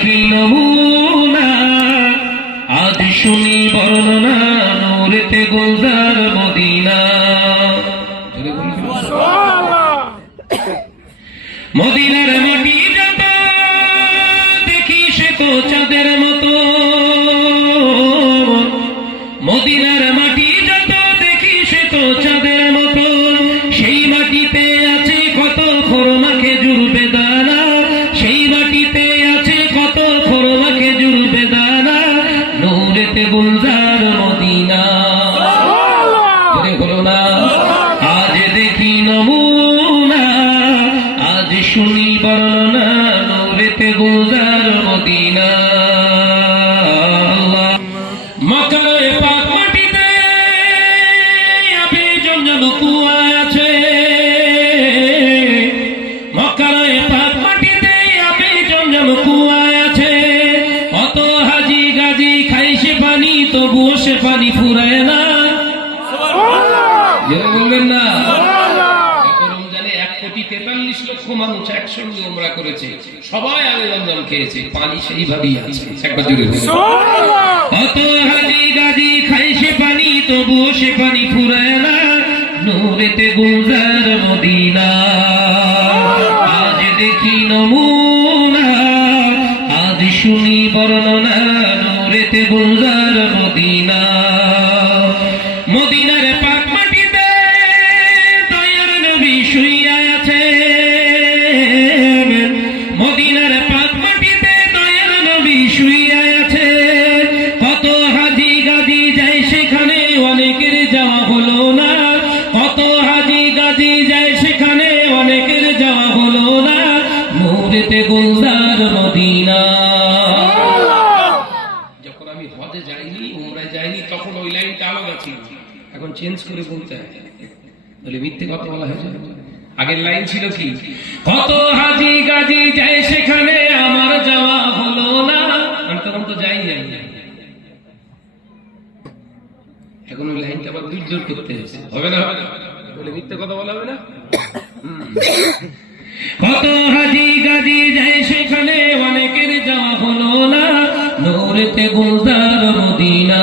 নমুনা আজ শুনি বর্ণনা নূরেতে গুলজার মদিনা। মদিনার মাটি যত দেখি সে তো চাঁদের মতো, মদিনার মাটি যত দেখি সে তো চাঁদের মতো, সেই মাটিতে আছে কত খোরমা খেজুর বেদানা, সেই মাটিতে আছে কত খোরমা খেজুর বেদানা, নূরেতে গুলজার মদিনা। বলো না আজ দেখি নমুনা আজ শুনি বর্ণনা নূরেতে গুলজার মদিনা। মক্কার পাক মাটিতে আপনি জঞ্জাল কুয়া আছে, মক্কার পাক মাটিতে আপনি জঞ্জাল কুয়া আছে, কত হাজি গাজি খাই সে পানি তবুও সে পানি ফুরায় না। বলবেন না রমজানে 1,43,00,000 মানুষ একসঙ্গে উমরা করেছে, সবাই আগে রমজান খেয়েছে, পানি সেইভাবেই আছে। একবার জোরে কত হাজি গাজি খাই সে পানি তবুও সে পানি ফুরায় না, নূরেতে গুলজার মদিনা। আজ দেখি নমুনা আজ শুনি বর্ণনা নূরেতে গুলজার মদিনা। মদিনার পাক মাটিতে দয়ার নবী শুইয়া আছে, মদিনার পাক মাটিতে দয়ার নবী শুইয়া আছে, কত হাজি গাজি যায় সেখানে অনেকের যাওয়া হলো না, কত হাজি গাজি যায় সেখানে অনেকের যাওয়া হলো না, নূরেতে গুলজার মদিনা। যখন আমি হজে যাইনি উমরায় যাইনি তখন ওই লাইনটা আলাদা ছিল, এখন চেঞ্জ করে বলতে হয়, বলে মিথ্যে কথা বলা হয়েছে। আগের লাইন ছিল কি, কত হাজি গাজি যায় সেখানে আমার যাওয়া হলো না, আমি তখন তো যাই নাই। এখন ওই লাইনটা আবার দুর্যোগ করতে হয়েছে, হবে না বলে মিথ্যে কথা বলা হবে না। কত হাজি গাজি যায় সেখানে অনেকের যাওয়া হলো না, নূরেতে গুলজার মদিনা।